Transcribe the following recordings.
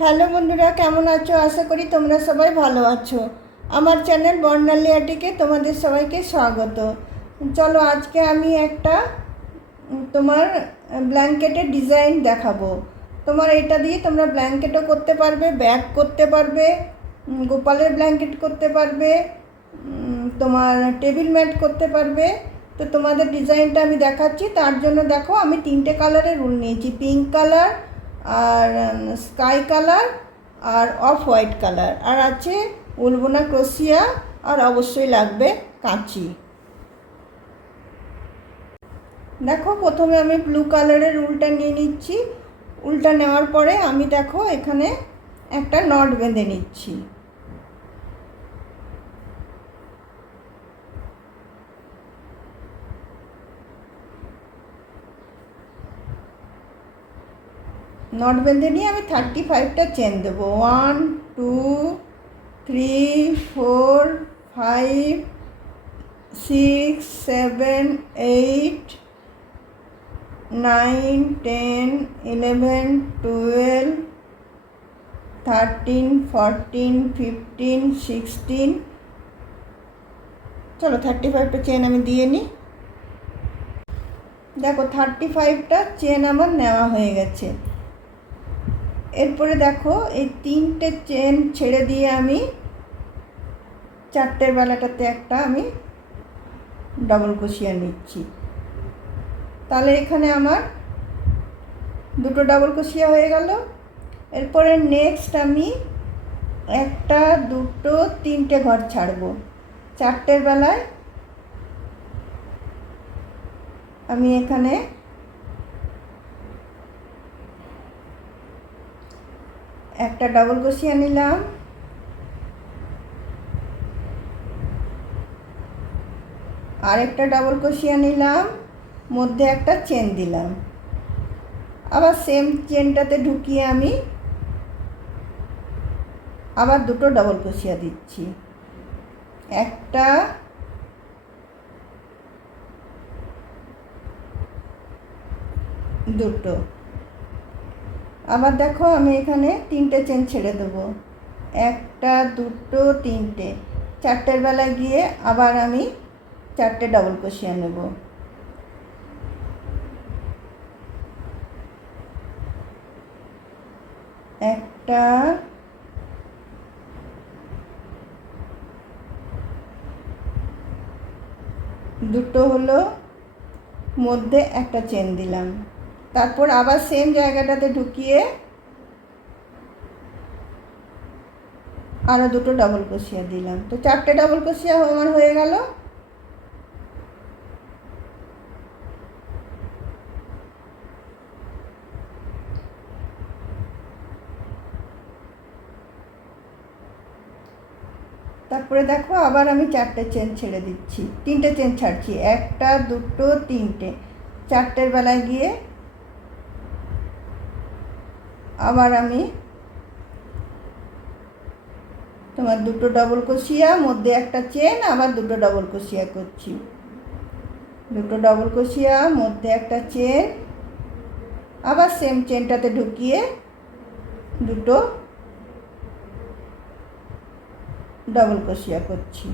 Hello বন্ধুরা, কেমন আছো? আশা করি তোমরা সবাই ভালো আছো। আমার চ্যানেল বর্ণালী আর্টিকে তোমাদের সবাইকে স্বাগত। চলো আজকে আমি একটা তোমার ব্ল্যাঙ্কেটের ডিজাইন দেখাবো। তোমার এটা দিয়ে তোমরা ব্ল্যাঙ্কেটও করতে পারবে, ব্যাগ করতে পারবে, গোপালের ব্ল্যাঙ্কেট করতে পারবে, তোমার টেবিল ম্যাট করতে পারবে। তো তোমাদের ডিজাইনটা আমি দেখাচ্ছি। তার জন্য দেখো আমি 3টে কালারের উল নিয়েছি, পিঙ্ক কালার আর স্কাই কালার আর অফ হোয়াইট কালার, আর আছে উলবোনা ক্রোশিয়া, আর অবশ্যই লাগবে কাঁচি। দেখো প্রথমে আমি ব্লু কালারের উলটা নিয়ে নিচ্ছি। উলটা নেওয়ার পরে আমি দেখো এখানে একটা নট বেঁধে নিচ্ছি। নট বেঁধে নিয়ে আমি 35টা চেন দেবো। 1 2 3 4 5 6 7 8 9 10 11 12 13 14 15 16। চলো 35টা চেন আমি দিয়ে নিই। দেখো 35টা চেন আমার নেওয়া হয়ে গেছে। এরপরে দেখো এই 3টে চেন ছেড়ে দিয়ে আমি 4টের বেলাটাতে একটা আমি ডবল ক্রোশিয়া নিচ্ছি। তাহলে এখানে আমার 2টো ডবল ক্রোশিয়া হয়ে গেল। এরপরে নেক্সট আমি 1টা 2টো 3টে ঘর ছাড়বো। 4টের বেলায় আমি এখানে একটা ডবল ক্রোশিয়া নিলাম, আরেকটা ডবল ক্রোশিয়া নিলাম, মধ্যে একটা চেন দিলাম, আবার সেম চেনটাতে ঢুকিয়ে আমি আবার 2টো ডবল ক্রোশিয়া দিচ্ছি। একটা, দুটো। আবার দেখো আমি এখানে 3টে চেন ছেড়ে দেবো। 1টা 2টো 3টে। 4টের বেলায় গিয়ে আবার আমি 4টে ডবল ক্রোশিয়া নেব। একটা, দুটো হলো, মধ্যে একটা চেন দিলাম, তারপর আবার সেম জায়গাটাতে ঢুকিয়ে আরও 2টো ডবল ক্রোশিয়া দিলাম। তো 4টে ডবল ক্রোশিয়া আমার হয়ে গেল। তারপরে দেখো আবার আমি 4টে চেন ছেড়ে দিচ্ছি, 3টে চেন ছাড়ছি। 1টা 2টো 3টে। 4টের বেলায় গিয়ে আবার আমি তোমার 2টো ডবল ক্রোশিয়া, মধ্যে একটা চেন, আবার 2টো ডবল ক্রোশিয়া করছি। 2টো ডবল ক্রোশিয়া, মধ্যে একটা চেন, আবার সেম চেনটাতে ঢুকিয়ে 2টো ডবল ক্রোশিয়া করছি।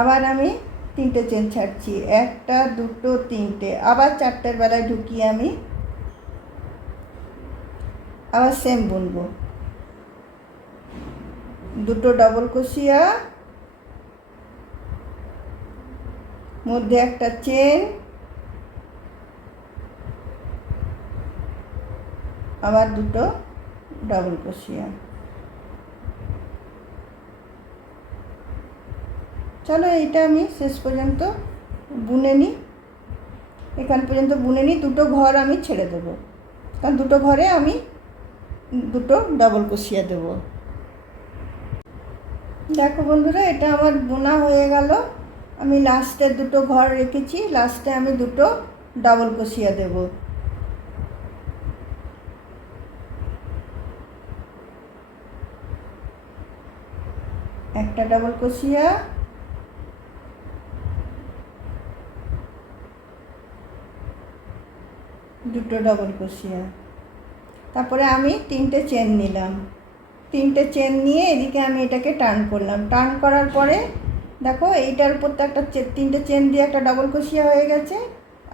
আবার আমি 3টে চেন ছাড়ছি। 1টা 2টো 3টে। আবার 4টের বেলায় ঢুকিয়ে আমি আবার সেম বুনবো। 2টো ডবল ক্রোশিয়া, মধ্যে একটা চেন, আবার 2টো ডবল ক্রোশিয়া। চলো এইটা আমি শেষ পর্যন্ত বুনে নিই। এখান পর্যন্ত বুনে নিই। 2টো ঘর আমি ছেড়ে দেবো, কারণ 2টো ঘরে আমি 2টো ডবল ক্রোশিয়া দেবো। দেখো বন্ধুরা, এটা আমার বোনা হয়ে গেল। আমি লাস্টে 2টো ঘর রেখেছি, লাস্টে আমি 2টো ডবল ক্রোশিয়া দেব। একটা ডবল ক্রোশিয়া, দুটো ডবল ক্রোশিয়া। তারপরে আমি 3টে চেন নিলাম, 3টে চেন নিয়ে এদিকে আমি এটাকে টার্ন করলাম। টার্ন করার পরে দেখো এইটার উপর তো একটা 3টে চেন দিয়ে একটা ডবল ক্রোশিয়া হয়ে গেছে।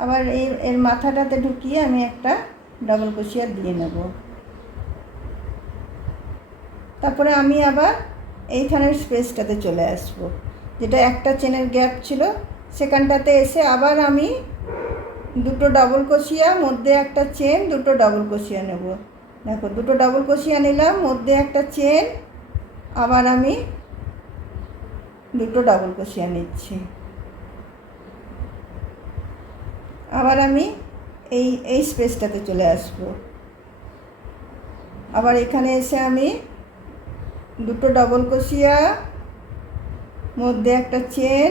আবার এর মাথাটাতে ঢুকিয়ে আমি একটা ডবল ক্রোশিয়া দিয়ে নেব। তারপরে আমি আবার এইখানের স্পেসটাতে চলে আসব, যেটা একটা চেনের গ্যাপ ছিল সেখানটাতে এসে আবার আমি দুটো ডবল ক্রোশিয়া, মধ্যে একটা চেন, দুটো ডবল ক্রোশিয়া নেব। দেখো দুটো ডবল ক্রোশিয়া নিলাম, মধ্যে একটা চেন, আবার আমি দুটো ডবল ক্রোশিয়া নিচ্ছি। আবার আমি এই স্পেসটাতে চলে আসব। আবার এখানে এসে আমি দুটো ডবল ক্রোশিয়া, মধ্যে একটা চেন,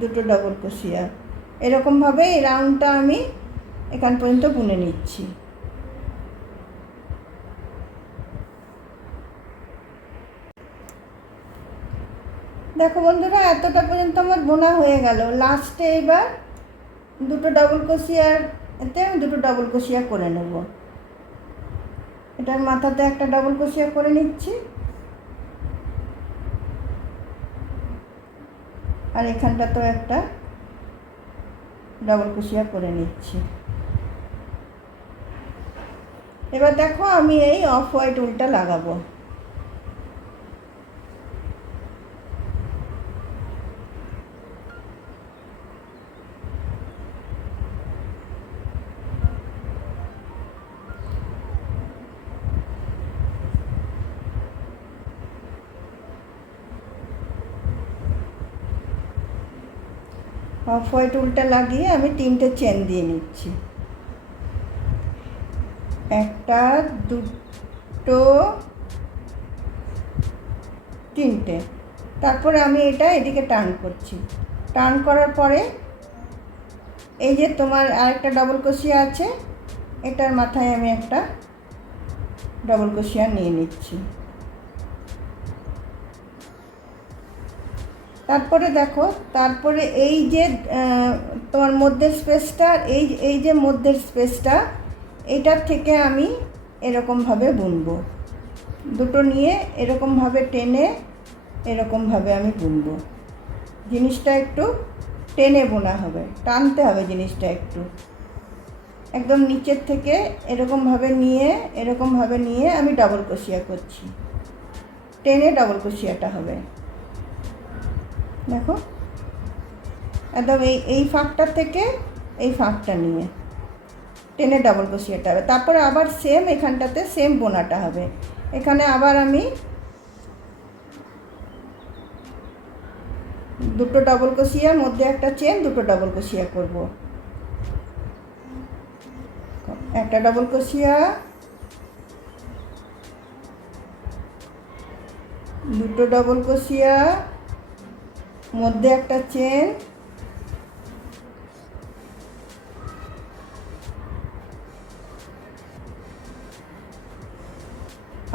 দুটো ডবল ক্রোশিয়া, এরকমভাবে এই রাউন্ডটা আমি এখান পর্যন্ত বুনে নিচ্ছি। দেখো বন্ধুরা, এতটা পর্যন্ত আমার বোনা হয়ে গেল। লাস্টে এবার দুটো ডবল ক্রোশিয়াতে আমি দুটো ডবল ক্রোশিয়া করে নেব। এটার মাথাতে একটা ডবল ক্রোশিয়া করে নিচ্ছি, আর এখানটাতেও একটা ডবল ক্রোশিয়া করে নিচ্ছি। এবার দেখো আমি এই অফ হোয়াইট উলটা লাগাবো। অফ হোয়াইট উলটা লাগিয়ে আমি 3টে চেন দিয়ে নিচ্ছি, একটা, দুটো, 3টে। তারপরে আমি এটা এদিকে টার্ন করছি। টার্ন করার পরে এই যে তোমার আরেকটা ডবল ক্রোশিয়া আছে, এটার মাথায় আমি একটা ডবল ক্রোশিয়া নিয়ে নিচ্ছি। তারপরে দেখো, তারপরে এই যে তোমার মধ্যের স্পেসটা, এই যে মধ্যের স্পেসটা, এইটার থেকে আমি এরকমভাবে বুনবো। দুটো নিয়ে এরকমভাবে টেনে এরকমভাবে আমি বুনবো। জিনিসটা একটু টেনে বোনা হবে, টানতে হবে জিনিসটা একটু, একদম নিচের থেকে এরকমভাবে নিয়ে আমি ডবল ক্রোশিয়া করছি। টেনে ডবল ক্রোশিয়াটা হবে। দেখো একদম এই ফাঁকটার থেকে এই ফাঁকটা নিয়ে টেনে ডবল ক্রোশিয়াটা হবে। তারপরে আবার সেম এখানটাতে সেম বোনাটা হবে। এখানে আবার আমি দুটো ডবল ক্রোশিয়া, মধ্যে একটা চেন, দুটো ডবল ক্রোশিয়া করব। একটা ডবল ক্রোশিয়া, দুটো ডবল ক্রোশিয়া, মধ্যে একটা চেন,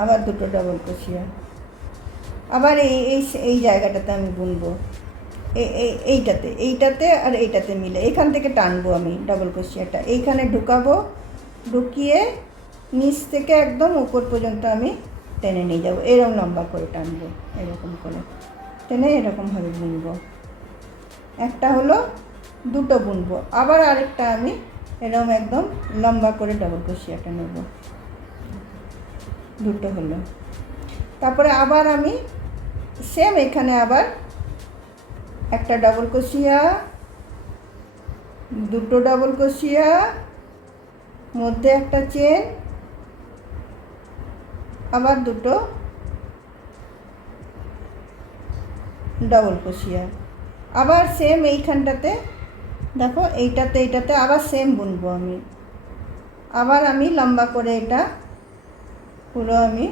আবার দুটো ডবল ক্রোশিয়া। আবার এই জায়গাটাতে আমি বুনবো, এইটাতে আর এইটাতে মিলে এখান থেকে টানবো আমি ডবল ক্রোশিয়াটা, এইখানে ঢুকাবো, ঢুকিয়ে নিচ থেকে একদম উপর পর্যন্ত আমি টেনে নিয়ে যাবো। এরকম লম্বা করে টানবো, এরকম করে টেনে এরকমভাবে বুনবো। একটা হলো, দুটো বুনবো, আবার আরেকটা আমি এরকম একদম লম্বা করে ডবল ক্রোশিয়াটা নেব। দুটো হলো। তারপরে আবার আমি সেম এখানে আবার একটা ডবল ক্রোশিয়া, দুটো ডবল ক্রোশিয়া, মধ্যে একটা চেন, আবার দুটো ডবল ক্রোশিয়া। আবার সেম এইখানটাতে দেখো, এইটাতে আবার সেম বুনবো আমি। আবার আমি লম্বা করে এটা পুরো আমি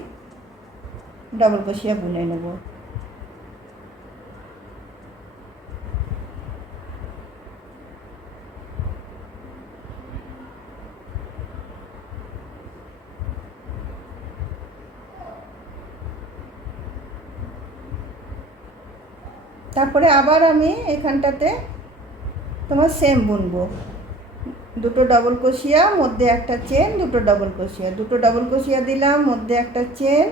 ডবল ক্রোশিয়া বুনে নেব। তারপরে আবার আমি এখানটাতে তোমার সেম বুনবো, দুটো ডবল ক্রোশিয়া, মধ্যে একটা চেন, দুটো ডবল ক্রোশিয়া, দুটো ডবল ক্রোশিয়া দিলাম, মধ্যে একটা চেন,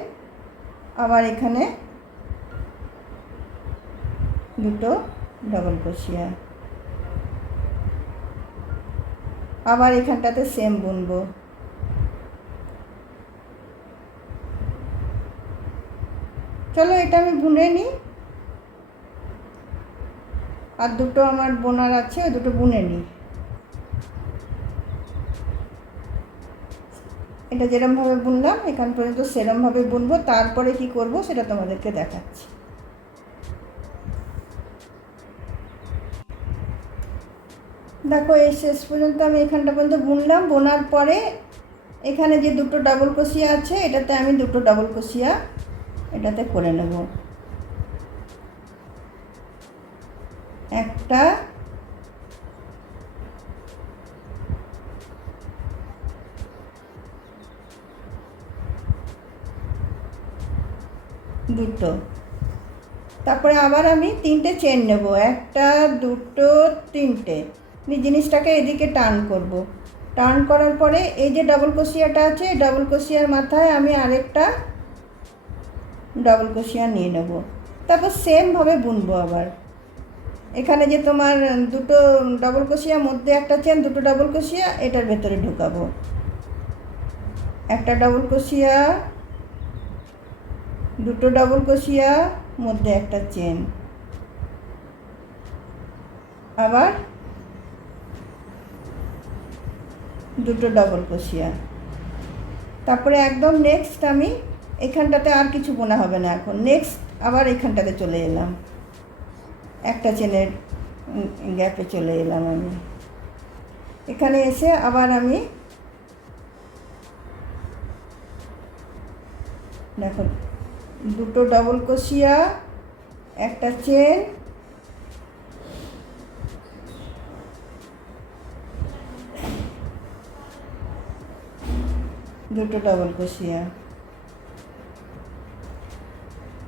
আবার এখানে দুটো ডবল ক্রোশিয়া, আবার এখানটাতে সেম বুনবো। চলো এটা আমি বুনে নিই, আর দুটো আমার বোনার আছে, ওই দুটো বুনে নিই। এটা যেরমভাবে বুনলাম এখান পর্যন্ত সেরমভাবে বুনবো, তারপরে কি করব সেটা তোমাদেরকে দেখাচ্ছি। দেখো এই শেষ পর্যন্ত আমি এখানটা পর্যন্ত বুনলাম। বোনার পরে এখানে যে দুটো ডাবল ক্রোশিয়া আছে এটাতে আমি দুটো ডাবল ক্রোশিয়া এটাতে করে নেব, একটা, দুটো, তারপরে আবার আমি তিনটে চেন নেব, একটা, দুটো, তিনটে, জিনিসটাকে এদিকে টার্ন করব। টার্ন করার পরে এই যে ডাবল ক্রোশিয়াটা আছে, এই ডাবল ক্রোশিয়ার মাথায় আমি আরেকটা ডাবল ক্রোশিয়া নিয়ে নেব, তারপর সেমভাবে বুনবো। আবার এখানে যে তোমার দুটো ডাবল ক্রোশিয়া, মধ্যে একটা চেন, দুটো ডাবল ক্রোশিয়া, এটার ভেতরে ঢুকাবো, একটা ডাবল ক্রোশিয়া, দুটো ডাবল ক্রোশিয়া, মধ্যে একটা চেন, আবার দুটো ডাবল ক্রোশিয়া, তারপরে একদম নেক্সট আমি এখানটাতে আর কিছু বোনা হবে না এখন, নেক্সট আবার এখানটাতে চলে এলাম, একটা চেনের গ্যাপে চলে এলাম আমি, এখানে এসে আবার আমি দেখো দুটো ডাবল ক্রোশিয়া, একটা চেন, দুটো ডাবল ক্রোশিয়া,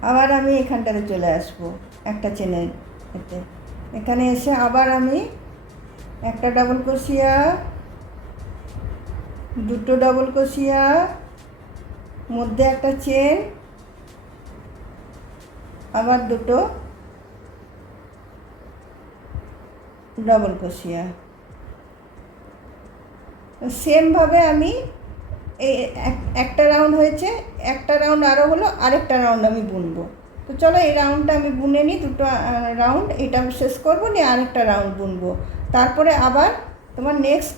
আবার আমি এখানটাতে চলে আসব একটা চেনের এতে, এখানে এসে আবার আমি একটা ডাবল ক্রোশিয়া, দুটো ডাবল ক্রোশিয়া, মধ্যে একটা চেন, আবার দুটো ডাবল ক্রোশিয়া, সেমভাবে আমি এই একটা রাউন্ড হয়েছে, একটা রাউন্ড আরও হলো, আরেকটা রাউন্ড আমি বুনবো। তো চলো এই রাউন্ডটা আমি বুনে নিই, দুটো রাউন্ড, এটা আমি শেষ করবো, নিয়ে আরেকটা রাউন্ড বুনবো, তারপরে আবার তোমার নেক্সট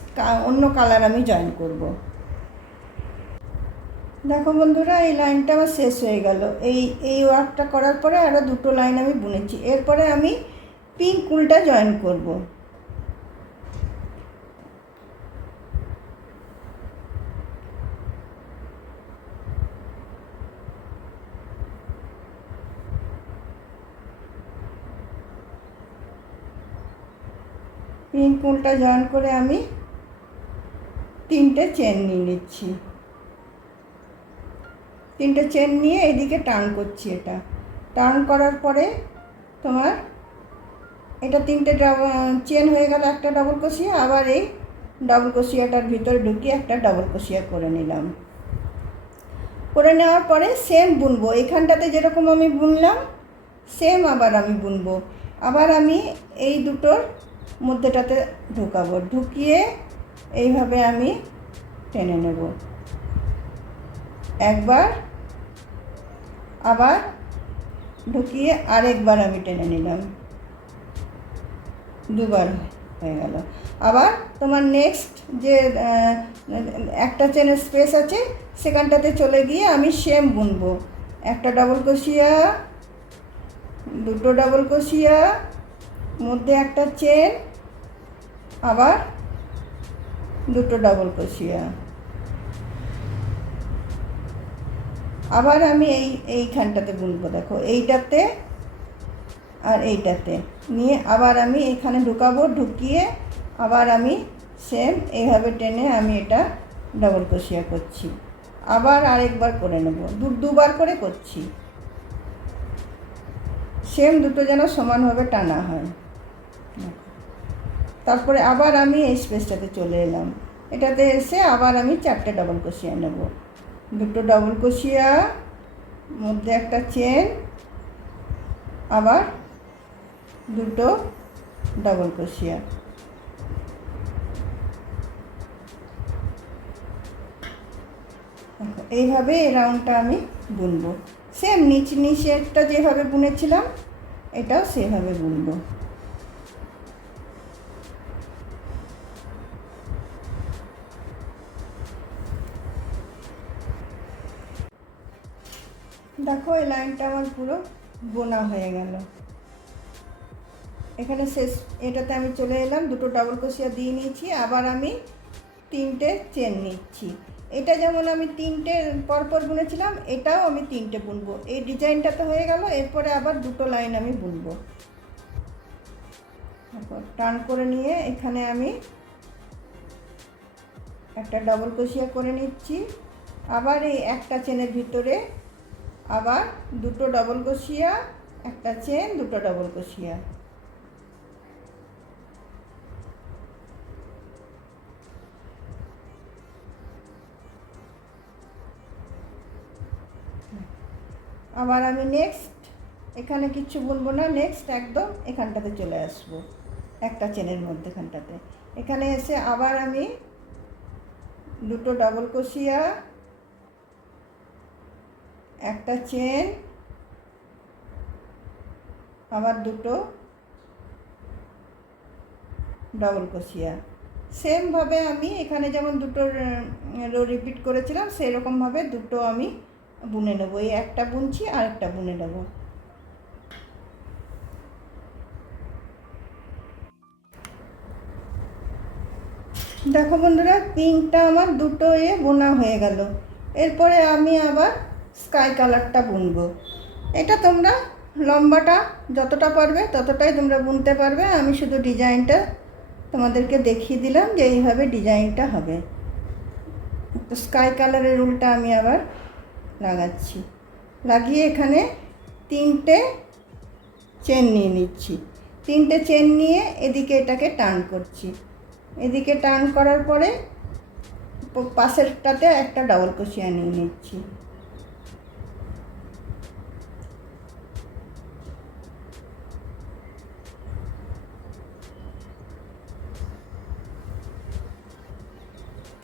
অন্য কালার আমি জয়েন করব। দেখো বন্ধুরা এই লাইনটা আমার শেষ হয়ে গেল, এই ওয়ার্কটা করার পরে আরও দুটো লাইন আমি বুনেছি, এরপরে আমি পিঙ্ক উলটা জয়েন করব। পিঙ্ক উলটা জয়েন করে আমি তিনটে চেন নিয়ে নিচ্ছি, তিনটে চেন নিয়ে এইদিকে টার্ন করছি, এটা টার্ন করার পরে তোমার এটা তিনটে চেন হয়ে গেল, একটা ডাবল ক্রোশিয়া, আবার এই ডাবল ক্রোশিয়াটার ভিতরে ঢুকিয়ে একটা ডাবল ক্রোশিয়া করে নিলাম। করে নেওয়ার পরে সেম বুনবো, এখানটাতে যেরকম আমি বুনলাম সেম আবার আমি বুনবো, আবার আমি এই দুটোর মধ্যেটাতে ঢুকাবো, ঢুকিয়ে এইভাবে আমি টেনে নেব একবার, আবার ঢুকিয়ে আরেকবার আমি টেনে নিলাম, দুবার হয়ে গেল। আবার তোমার নেক্সট যে একটা চেনের স্পেস আছে সেখানটাতে চলে গিয়ে আমি সেম বুনবো, একটা ডাবল ক্রোশিয়া, দুটো ডাবল ক্রোশিয়া, মধ্যে একটা চেন, আবার দুটো ডাবল ক্রোশিয়া, আবার আমি এইখানটাতে বুনবো, দেখো এইটাতে আর এইটাতে নিয়ে আবার আমি এখানে ঢুকাবো, ঢুকিয়ে আবার আমি সেম এইভাবে টেনে আমি এটা ডাবল ক্রোশিয়া করছি, আবার আরেকবার করে নেব, দুবার করে করছি। সেম দুটো যেন সমানভাবে টানা হয়। তারপরে আবার আমি এই স্পেসটাতে চলে এলাম, এটাতে এসে আবার আমি 4টে ডবল ক্রোশিয়া নেব। দুটো ডবল ক্রোশিয়া, মধ্যে একটা চেন, আবার দুটো ডবল ক্রোশিয়া। এইভাবে এই রাউন্ডটা আমি বুনবো। সেম নিচেরটা যেভাবে বুনেছিলাম এটাও সেভাবে বুনবো। দেখো এই লাইনটা আমার পুরো বোনা হয়ে গেল। এখানে শেষ এটাতে আমি চলে এলাম, দুটো ডবল ক্রোশিয়া দিয়ে নিয়েছি, আবার আমি 3টে চেন নিচ্ছি। এটা যেমন আমি 3টে পরপর বুনেছিলাম, এটাও আমি 3টে বুনবো। এই ডিজাইনটাতে হয়ে গেল, এরপরে আবার দুটো লাইন আমি বুনবো। তারপর টার্ন করে নিয়ে এখানে আমি একটা ডবল ক্রোশিয়া করে নিচ্ছি, আবার এই একটা চেনের ভিতরে আবার দুটো ডবল ক্রোশিয়া, একটা চেন, দুটো ডবল ক্রোশিয়া। আবার আমি নেক্সট এখানে কিচ্ছু বুনবো না, নেক্সট একদম এখানটাতে চলে আসবো, একটা চেনের মধ্যেখানটাতে। এখানে এসে আবার আমি দুটো ডবল ক্রোশিয়া, একটা চেন, আবার দুটো ডবল ক্রোশিয়া। সেমভাবে আমি এখানে যেমন দুটো রো রিপিট করেছিলাম সেরকমভাবে দুটো আমি বুনে নেবো। এই একটা বুনছি আর একটা বুনে নেব। দেখো বন্ধুরা, পিঙ্কটা আমার দুটো বোনা হয়ে গেল। এরপরে আমি আবার স্কাই কালারটা বুনবো। এটা তোমরা লম্বাটা যতটা পারবে ততটাই তোমরা বুনতে পারবে। আমি শুধু ডিজাইনটা তোমাদেরকে দেখিয়ে দিলাম যে এইভাবে ডিজাইনটা হবে। তো স্কাই কালারের উলটা আমি আবার লাগাচ্ছি, লাগিয়ে এখানে 3টে চেন নিয়ে নিচ্ছি। 3টে চেন নিয়ে এদিকে এটাকে টার্ন করছি। এদিকে টার্ন করার পরে পাশেরটাতে একটা ডবল ক্রোশিয়া নিয়ে নিচ্ছি।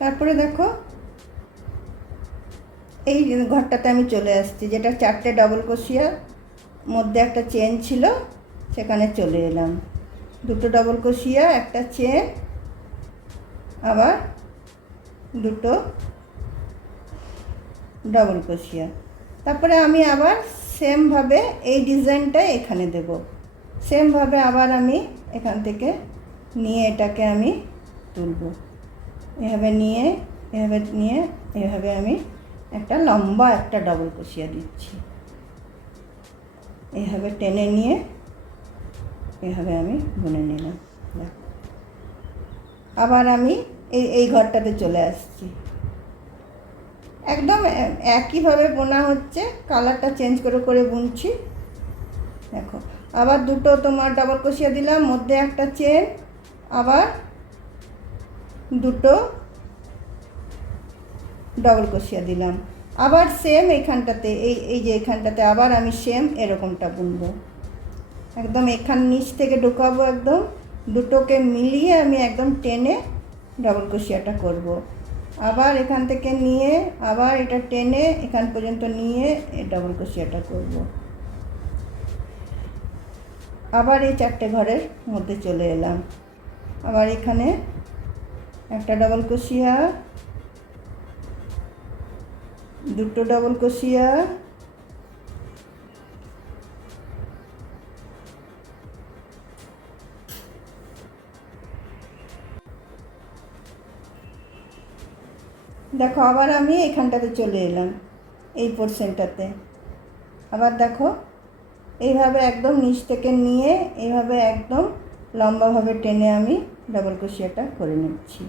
তারপরে দেখো এই ঘরটাতে আমি চলে আসছি, যেটা 4টে ডবল ক্রোশিয়া, মধ্যে একটা চেন ছিল, সেখানে চলে এলাম। দুটো ডবল ক্রোশিয়া, একটা চেন, আবার দুটো ডবল ক্রোশিয়া। তারপরে আমি আবার সেমভাবে এই ডিজাইনটা এখানে দেব। সেমভাবে আবার আমি এখান থেকে নিয়ে এটাকে আমি তুলব। এভাবে নিয়ে এভাবে আমি একটা লম্বা একটা ডবল ক্রোশিয়া দিচ্ছি। এভাবে টেনে নিয়ে এভাবে আমি বুনে নিলাম। আবার আমি এই ঘরটাতে চলে আসছি। একদম একইভাবে বোনা হচ্ছে, কালারটা চেঞ্জ করে করে বুনছি। দেখো আবার দুটো তোমার ডবল ক্রোশিয়া দিলাম, মধ্যে একটা চেন, আবার দুটো ডবল ক্রোশিয়া দিলাম। আবার সেম এইখানটাতে এই যে এখানটাতে আবার আমি সেম এরকমটা বুনবো। একদম এখান নিচ থেকে ঢোকাবো, একদম দুটোকে মিলিয়ে আমি একদম টেনে ডবল ক্রোশিয়াটা করব। আবার এখান থেকে নিয়ে আবার এটা টেনে এখান পর্যন্ত নিয়ে ডবল ক্রোশিয়াটা করব। আবার এই 4টে ঘরের মধ্যে চলে এলাম, আবার এখানে একটা ডবল ক্রোশিয়া, দুটো ডবল ক্রোশিয়া, দেখো আবার আমি এখানটাতে চলে এলাম, এই পোর্শনটাতে। আবার দেখো এইভাবে একদম নিচ থেকে নিয়ে এইভাবে একদম লম্বাভাবে টেনে আমি ডবল ক্রোশিয়াটা করে নিচ্ছি।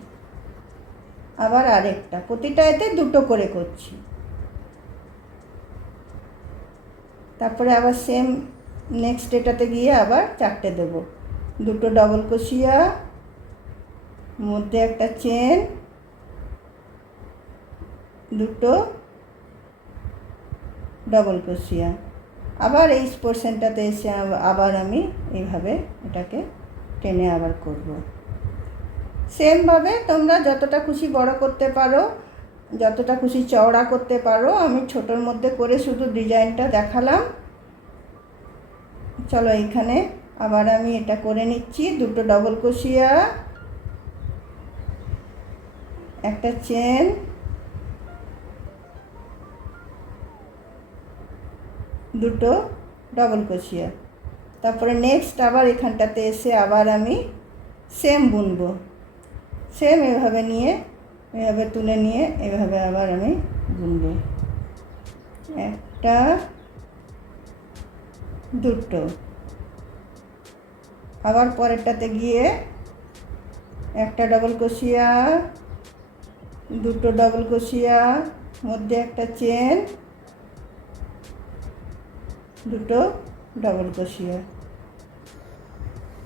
আবার আরেকটা, প্রতিটা এতে দুটো করে করছি। তারপরে আবার সেম নেক্সট এটাতে গিয়ে আবার 4টে দেব। 2টো ডবল ক্রোশিয়া, মধ্যে একটা চেন, 2টো ডবল ক্রোশিয়া। আবার এই পোর্শনটাতে এসে আবার আমি এইভাবে এটাকে টেনে আবার করব। সেমভাবে তোমরা যতটা খুশি বড় করতে পারো, যতটা খুশি চওড়া করতে পারো। আমি ছোটোর মধ্যে করে শুধু ডিজাইনটা দেখালাম। চলো এখানে আবার আমি এটা করে নিচ্ছি। 2টো ডবল ক্রোশিয়া, একটা চেন, 2টো ডবল ক্রোশিয়া। তারপরে নেক্সট আবার এখানটাতে এসে আবার আমি সেম বুনবো। সেম এভাবে নিয়ে, এভাবে তুলে নিয়ে এভাবে আবার আমি বুনবো। একটা, 2টো, আবার পরেরটাতে গিয়ে একটা ডবল ক্রোশিয়া, 2টো ডবল ক্রোশিয়া, মধ্যে একটা চেন, 2টো ডবল ক্রোশিয়া।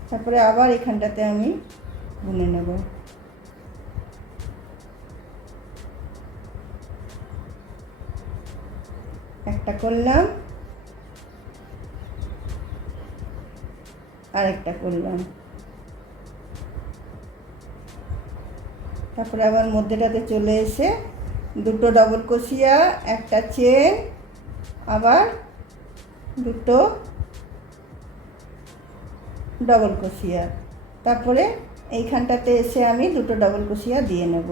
তারপরে আবার এখানটাতে আমি বুনে নেব। একটা করলাম, আরেকটা করলাম, তারপরে আবার মধ্যেটাতে চলে এসে 2টো ডবল ক্রোশিয়া, একটা চেন, আবার 2টো ডবল ক্রোশিয়া। তারপরে এইখানটাতে এসে আমি 2টো ডবল ক্রোশিয়া দিয়ে নেব।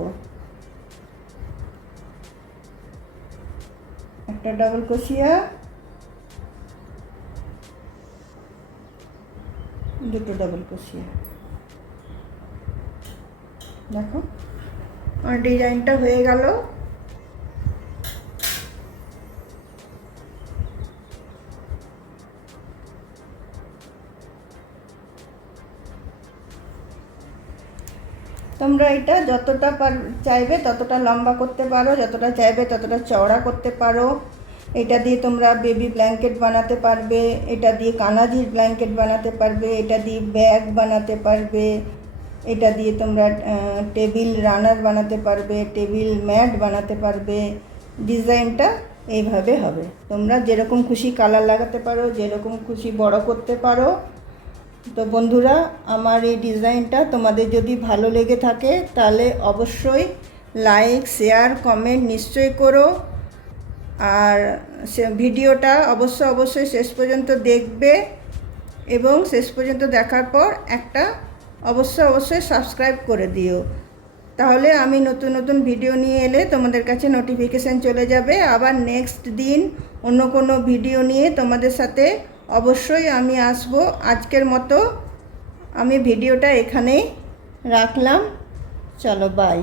একটা ডবল ক্রোশিয়া, 2টো ডবল ক্রোশিয়া। দেখো আমার ডিজাইনটা হয়ে গেল। তোমরা এটা যতটা চাইবে ততটা লম্বা করতে পারো, যতটা চাইবে ততটা চওড়া করতে পারো। এটা দিয়ে তোমরা বেবি ব্ল্যাঙ্কেট বানাতে পারবে, এটা দিয়ে কানাজির ব্ল্যাঙ্কেট বানাতে পারবে, এটা দিয়ে ব্যাগ বানাতে পারবে, এটা দিয়ে তোমরা টেবিল রানার বানাতে পারবে, টেবিল ম্যাট বানাতে পারবে। ডিজাইনটা এইভাবে হবে। তোমরা যেরকম খুশি কালার লাগাতে পারো, যেরকম খুশি বড় করতে পারো। তো বন্ধুরা, আমার এই ডিজাইনটা তোমাদের যদি ভালো লেগে থাকে তাহলে অবশ্যই লাইক, শেয়ার, কমেন্ট নিশ্চয়ই করো। আর ভিডিওটা অবশ্যই শেষ পর্যন্ত দেখবে, এবং শেষ পর্যন্ত দেখার পর একটা অবশ্যই সাবস্ক্রাইব করে দিও। তাহলে আমি নতুন নতুন ভিডিও নিয়ে এলে তোমাদের কাছে নোটিফিকেশান চলে যাবে। আবার নেক্সট দিন অন্য কোনো ভিডিও নিয়ে তোমাদের সাথে অবশ্যই আমি আসব। আজকের মতো আমি ভিডিওটা এখানেই রাখলাম। চলো বাই।